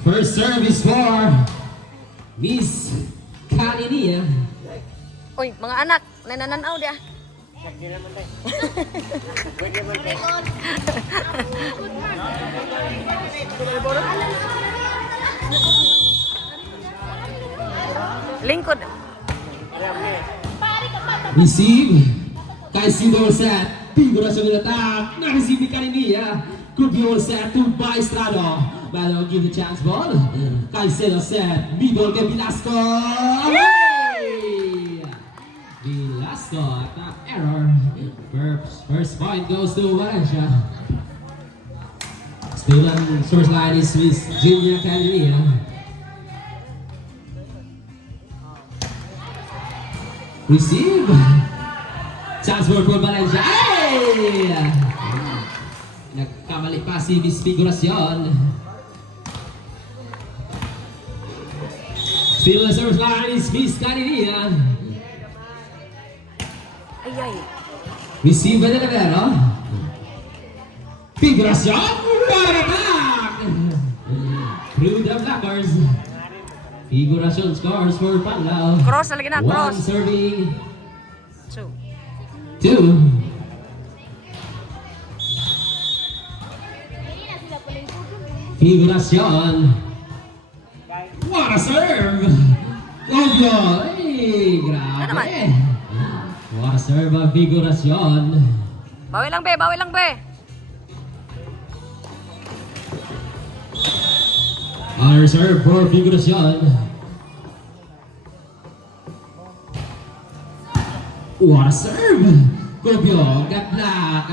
First service for Miss Kaninia. Uy, mga anak, nanananaw dia. Lingkod. Receive. Caicedo set. Figuração de ataque. Na receive Kaninia. Could be all set to Maestrado. Malo give the chance ball. Caicedo set. Middle ke Velasco. Velasco attack error. First point goes to Valencia. Still on source line is Miss Junior Kaninia. Receive. Chance for Valencia. Ay! Nagkamali pa si Miss Figuracion. Still on source line is Miss Kaninia. Ay, ay. Receive by the Navero. Figuracion. What a back! Through the blockers. Figuracion scores for Panglao. Cross, lagi na, cross. One serving. Two. 2. Figuracion. What a serve! Obvio! Ay, grabe! What a serve of Figuracion. Bawi lang, be. Bawi lang, be. Our serve for Figuracion. What a serve! Obvio! Got black!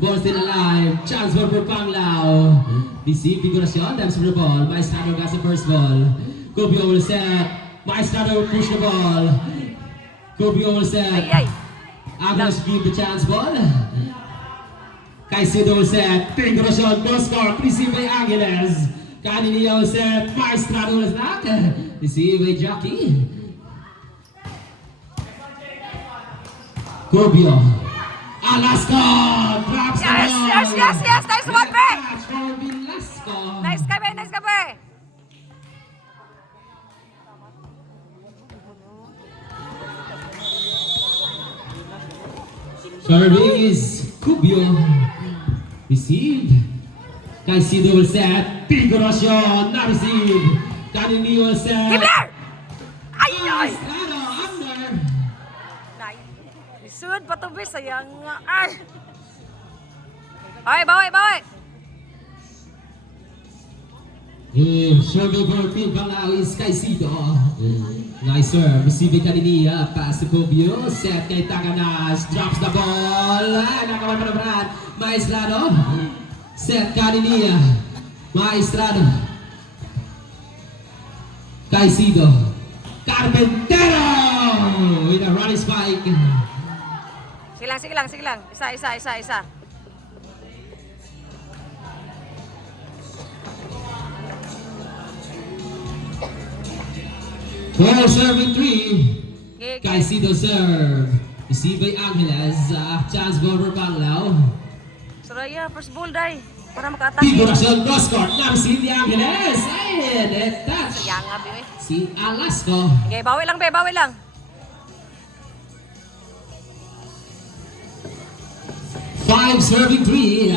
Ball still alive. Chance for Panglao. Receive Figuracion. That's for the ball. Maestrado got the first ball. Cubio will set. Maestrado push the ball. Cubio will set. Ay, ay. Agnes give the chance ball. Caicedo will set. Figuracion no score. Receive by Angeles. Kaninia will set. Maestrado will not. Receive by Jackie. Cubio. Alaska drops the Yes, ball. yes, yes, yes. Nice one, be. Catch for Velasco. Nice ka, be. Nice ka, be. Serving is Cubio. Received. Caicedo will set. Figuracion. Not received. Kanini will set. Kibler! Ay, ay. Maestrado under. Nay. Lisod pa to, be. Sayang nga. Ay. Bawi, bawi, bawi. Serving for Panglao is Caicedo. Nice serve. Receiving Kanini. Pass to Cubio. Set kay Taganas. Drops the ball. Nakawan pa na Brad. Maestrado. Set Kanini. Maestrado. Caicedo. Carpentero with a running spike. Sige lang, sige lang, sige lang. Isa, isa, isa, isa. Ball serving 3. Okay, okay. Caicedo serve. Received by Angeles. Chance ball for Panglao. Soraya, first ball, day. Para maka-atake. Figuracion cross court. Now receive the Angeles. And that touch. Sayang nga, be. Si Alasco. Okay, bawi lang, be. Bawi lang. 5 serving 3.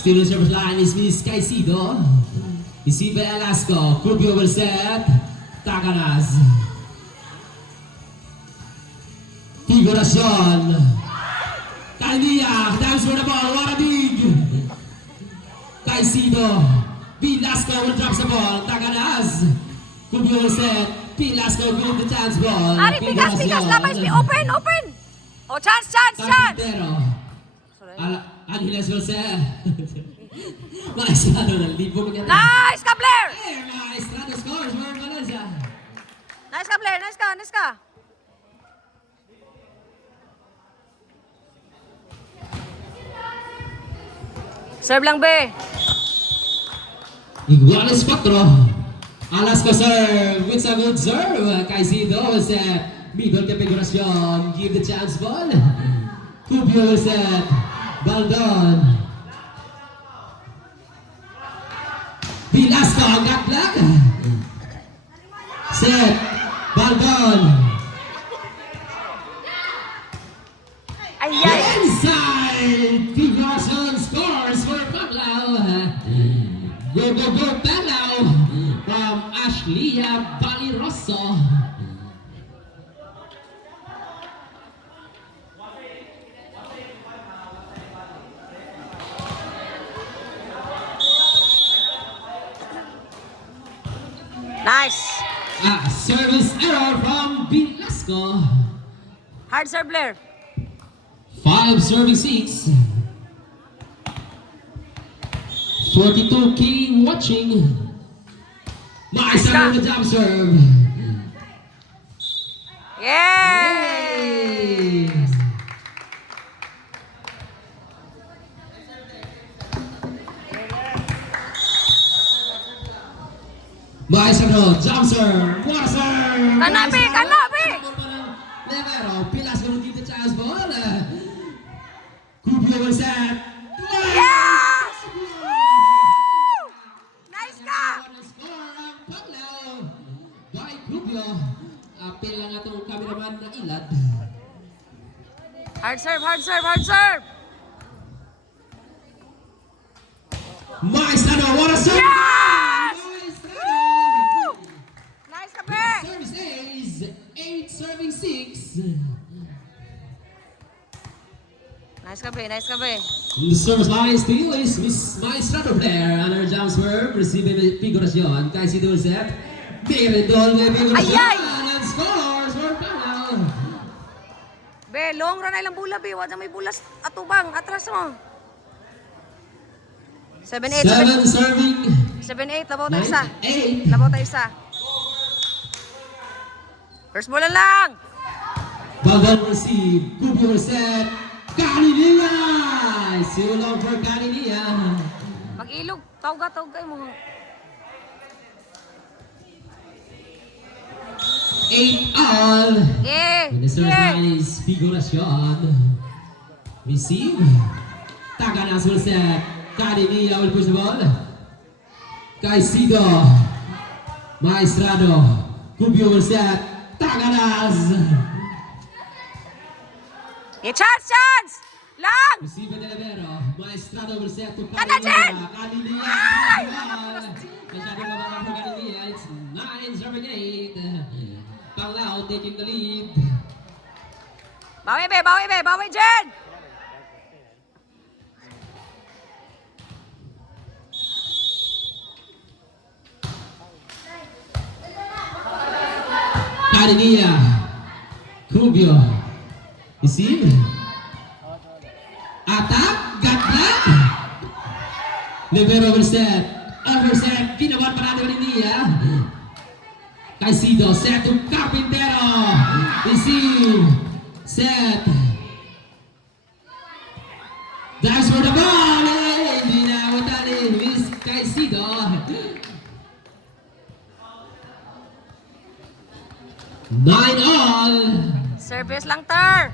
Still in service line is Miss Caicedo. Received by Alasco. Cubio will set. Taganas. Figuracion. Kania. Thanks for the ball. What a dig. Caicedo. Velasco will drop the ball. Taganas. Cubio will set. Velasco will the chance ball. Ari, bigas, bigas. Labay, open, open. Oh, chance, chance, chance. Carpintero. Angeles will set. Maestrado na libo ko niya. Nice ka, Blair. Maestrado scores for Valencia. Nice ka, Blair. Nice ka, nice ka. Serve lang, be. Iguales 4. Alasco serve with a good serve. Caicedo will set. Middle configuration. Give the chance ball. Cubio will set. Baldon. Velasco Velasco, got luck. Set. Ball down. Ay! Inside. Pigason scores for Panglao. Go, go, go, Panglao. From Ashlia Baliroso. Nice! Service error from Velasco. Hard serve, Blair. 5 serving 6. 42K watching. Nice on the jump serve. Yay! Nice on the jump serve. What a serve! Kanabi! Kanabi! Levero, Velasco dito chance ball. Cubio will set. Yes! Woo! Nice ka! Score ang Panglao by Cubio. Apel lang atong cameraman na ilad. Hard serve, hard serve, hard serve! Nice ano, what a serve! Yes! Nice Woo! Nice ka, Be! Service A's, 8 serving 6. Nice ka, Be. Nice ka, Be. The service line still is Miss Maestrado player. Under jump serve, recibe figurasyon. Kay si Dulcet. Merendol may figurasyon. Ay! And scores for Panglao. Be, long run ay lang bula, Be. Wala may bulas atubang. Atras mo. 7-8. 7 serving 7-8. Labaw tayo isa. 8. Labaw tayo isa. First ball lang. Bagal receive. Cubio set. Caninia! Sulong for Caninia. Mag-ilog. Tawga mo. 8 all. Yeah. And the service Yeah. line is figurasyon. Receive. Taganas will set. Caninia will push the ball. Caicedo. Maestrado. Cubio will set. Taganas. Yeah, chance! Lang! Receive de Levero. Maestrado will set to Kada, Jen! Caninia. Ay! Masyado mababa for Caninia. It's 9-8. Panglao taking the lead. Bawi, Be. Bawi, Be. Bawi, Jen! Caninia. Cubio. Receive. Attack. Got that. Levero will set. Overset. Ginawan pa natin Caninia. Caicedo. Set to Carpintero. Receive. Set. Dives for the ball. Hindi na matali. Miss Caicedo. Nine all. Service lang, Ter.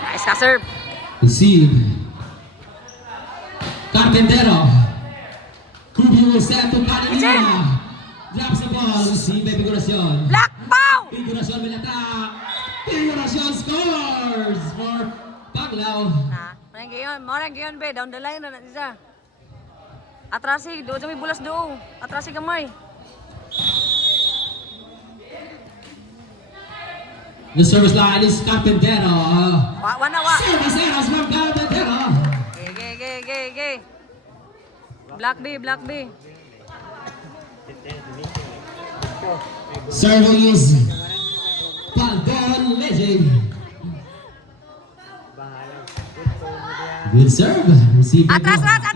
Nice ka, serve. Receive. Carpintero. Cubio will set to Caninia. Drops the ball. Receive by figurasyon. Black Pow! Figurasyon will attack. Figurasyon scores for Panglao. Na, marang gayon, Be. Down the line na siya. Atrasi, doon sa may bulas doon. Atrasi gamay. The service line is Carpintero. Wa. Service errors from Carpintero. Ge. Black B. Serving is Paldon Legend. Good serve. Receive. Atras, Rat!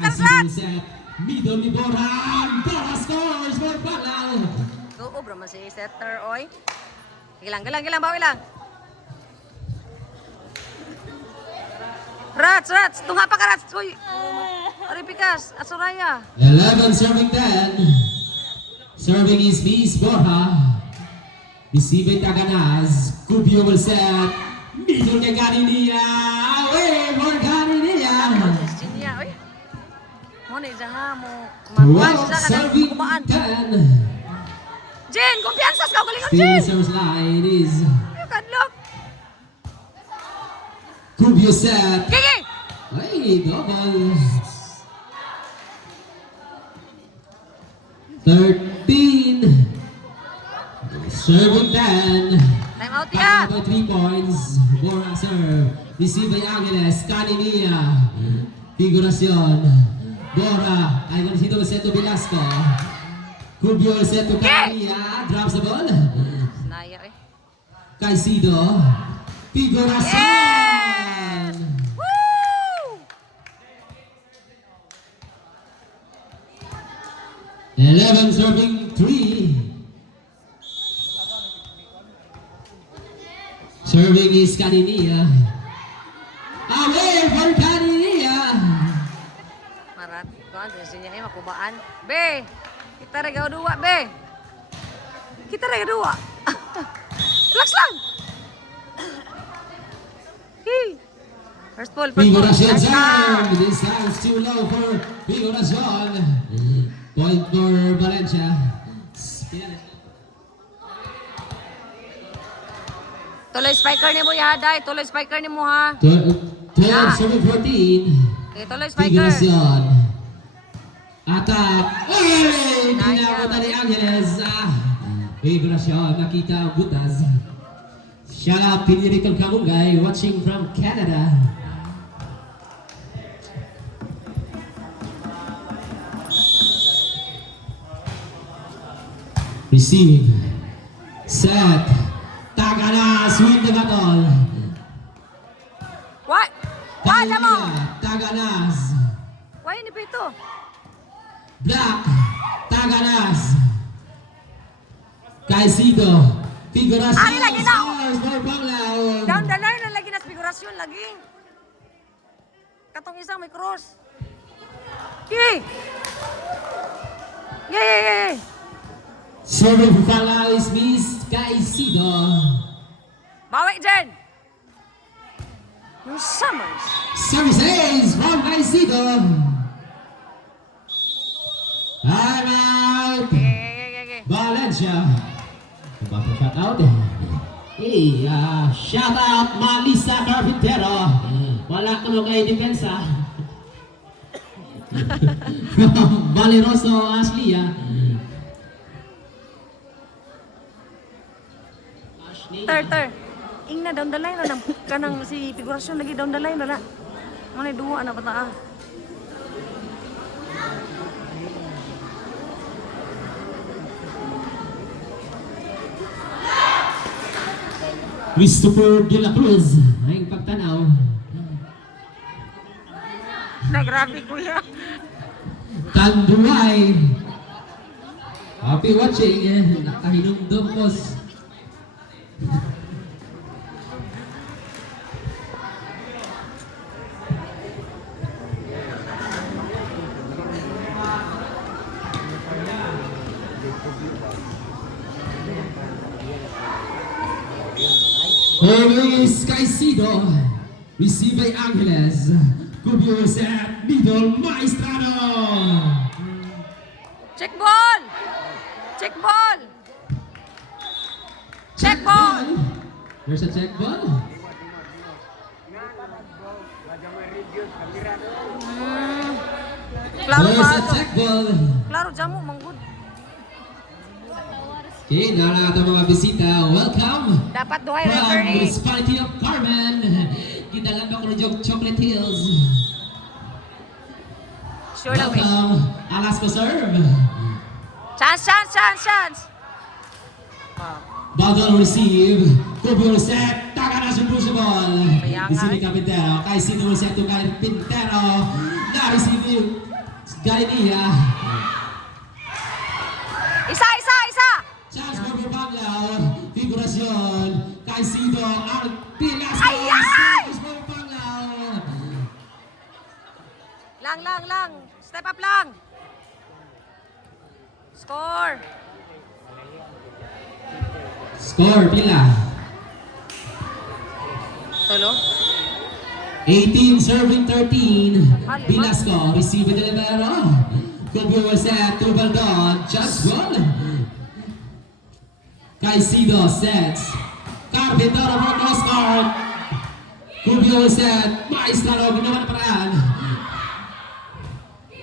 Middle ni Boran. Bora scores for Panglao. Oo, bro, man si setter, oy. Gilang, bawi lang. Rats, tungha pa ka, Rats. Uy, Aripikas, Asuraya. 11 serving 10. Serving is Miss Borja. Receive Taganas. Cubio will set. Middle kay Caninia. Away for Caninia. Uy, Mo ni jaha mo. Magwan siya ka ng Serving kubaan. 10. Jen, kumpiyansa ka galingon Still Jen. service line is You can look. Cubio set. Gigi. Ay, double. 13. Serving 10. Time out ya. By 3 points. Bora serve. Receive by Angeles. Caninia. Figuración. Bora. Ay, Juancito Seto Velasco. Cubio Seto Caninia. Drops the ball. Naya eh. Caicedo. Figuración. Woo! 11 serving 3. Serving is Caninia. Away for Caninia. Marat. Kuan sa niya makubaan. Be. Kita regaw dua, be. Kita regaw dua. Relax lang. Hey. First ball, first ball. Figuración Nice serve. na. This time is too low for Figuración. Point for Valencia. Tuloy spiker ni mo yaday. Tuloy spiker ni mo ha. 12 serving 14. Okay, tuloy spiker. Figuración. Attack. Ay! Naya. Pinapunta ni Angeles. Figuración. Nakita ang butas. Shout out Piniricol Kamungay watching from Canada. Receive. Set. Taganas win the battle. What? What? Alam mo? Taganas. Why ni Pito? Black. Taganas. Caicedo. Figuración. Ari lagi na. Scores for Panglao. Down the line na lagi na figurasyon lagi. Katong isang may cross. Yay! Yay! Serving for Panglao is Miss Caicedo. Bawi dyan! Yung Summers. Services from Caicedo. I'm out. Valencia. Back to shout out. Hey, shout out Malisa Carpintero. Wala ka mo kay depensa. Valeroso Ashley. Ter. Ing na down the line na kanang si figurasyon lagi down the line na. Mana dua anak bata. Christopher De La Cruz. Ay, pagtanaw. Na grabe kuya. Tanduay. Happy watching. Nakahinumdum boss. Luis Caicedo. Received by Angeles. Cubio set. Middle Maestrano. Check ball! Check ball! Check ball! There's a check ball. Klaro There's ba a ito? check ball. Klaro jamu manggod. Okay, na ating mga bisita. Welcome. Dapat duhay From referee. Municipality of Carmen. Kita lang ako ng Chocolate Hills. Sure lang eh. Welcome. Alaska serve. Chance! Battle receive. Cubio set. Taganas yung push ball. Kaya nga Receive eh. Capintero. Caicedo set to Capintero. Na-receive yung Galinia. Isa! Chance for Panglao. Figuración. Caicedo. Artilas. Ayan! Chance for Panglao. Lang. Step up lang. Score. Score, pila. Tulo. 18 serving 13. Velasco receiving the libero. Copio will set to Baldon. Just one. Caicedo sets. Carpenter over cross court. Copio will set. Maestrado ginawa na paraan.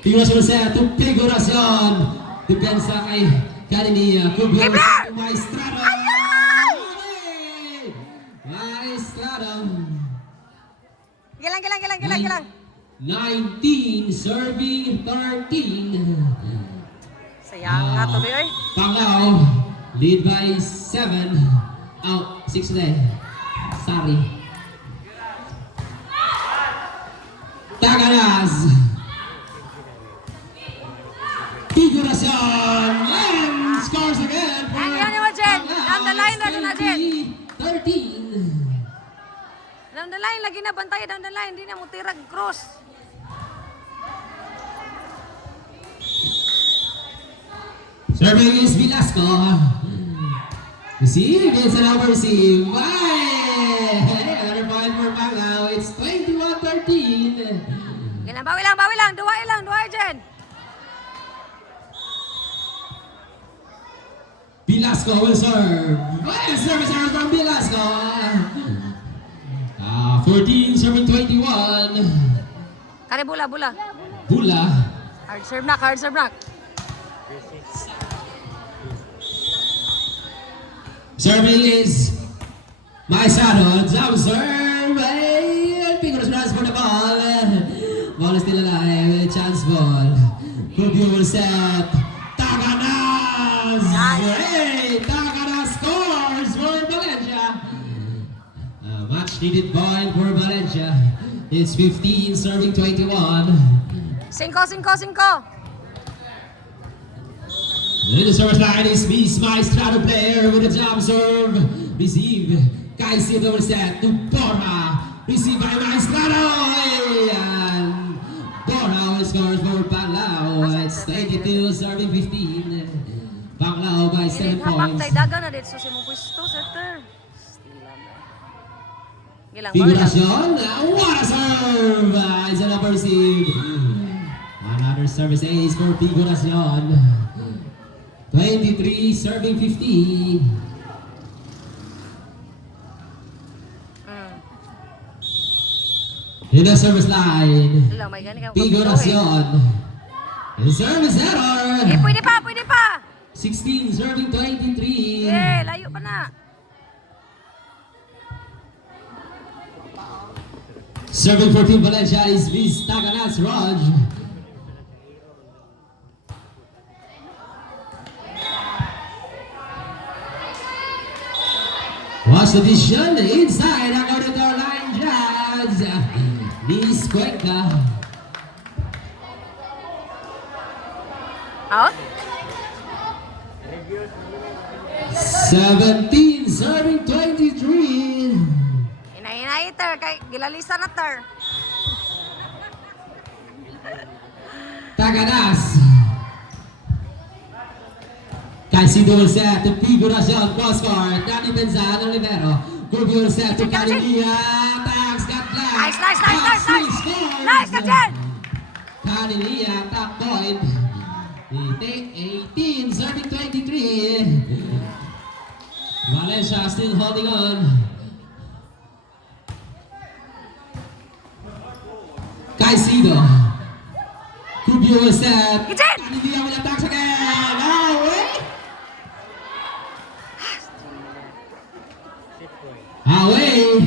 Figuracion will set to Figuracion. Depensa kay Carinia. Copio will set to Maestrado. Maestrado. Gilang. 19 serving 13. Sayang nga to, Be, oy. Panglao lead by 7. Out 6 na. Sari. Taganas. Figuracion and scores again. Yan mo, Jen. Down the line na Jen. 13. Down the line, lagi na bantay down the line. Hindi na mo tirag cross. Serving is Velasco. Receive, it's an over-receive. Another point for Panglao. It's 21-13. Gilang, bawi lang. Duwa, Jen. Velasco will serve. Service error from Velasco. 14 serving 21. Kare bula. Bula. Hard serve nak. Serving is Maisado. Jump serve. Figures runs for the ball. Ball is still alive. Chance ball. Copio will set. Taganas. Taganas scores for Valencia. Much needed point for Valencia. It's 15 serving 21. 5. In the service line is Miss Maestrado player with a jump serve. Receive. Caicedo will set to Borja. Received by Maestrado. And Borja will score for Panglao. It's 22 serving 15. Panglao by 7 points. Paktay daga na dito sa mong pwesto, setter. Gilang, Figuracion. What a serve! It's an upper receive. Another service ace for Figuracion. 23 serving 15. In the service line, Wala, may gani kang Figuracion. In the service error. Pwede pa. 16 serving 23. Layo pa na. Serving for Team Valencia is Miss Taganas Raj. Watch the vision inside according to our line jazz. Miss Cuenca. Out? 17 serving 23. Inay, ter. Kay gilalisa na, ter. Taganas. Caicedo will set to Figuracion cross court. Danny Benzano Olivero. Copio will set to Caninia. Tags got black. Nice. Scores. Nice ka, Jen. Caninia top point. 18 serving 23. Valencia still holding on. Caicedo. Copio will set. Jen. Caninia will attack again. Oh, wait. Away!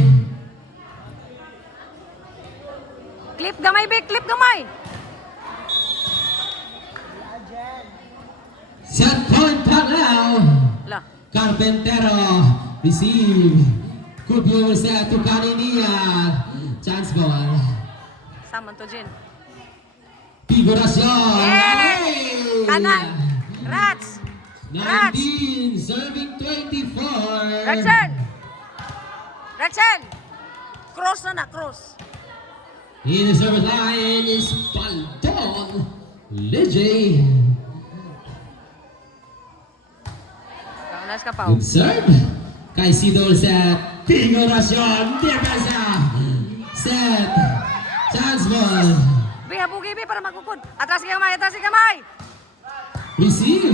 Clip gamay, Be. Clip gamay. Set point Panglao. Wala. Carpentero receive. Copio will set to Caninia. Chance ball. Saman to, Jen. Figuracion. Yay! Kanan. Rats. 19 serving 24. Rachel. Cross na, cross. In the service line is Baldon Legay. Kaunas ka pa. Good serve. Caicedo will set. Figuracion. Depensa. Set. Chance ball. Be, habugi, be, para magkukod. Atras si kamay, atras si kamay. Receive.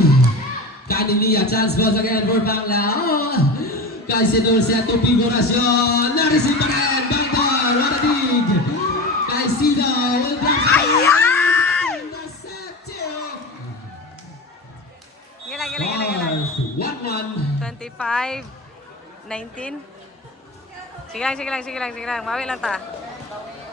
Kaniniya. Chance ball again for Panglao. Kay Sidulce at configurasyon. Na-receive pa rin. Back ball. What a dig. Kay Sido. Will drop. Ayan! Set two. Gila, gila, gila, gila. 1-1. 25, 19. Sige lang, sige lang, sige lang, sige lang. Mawi lang ta.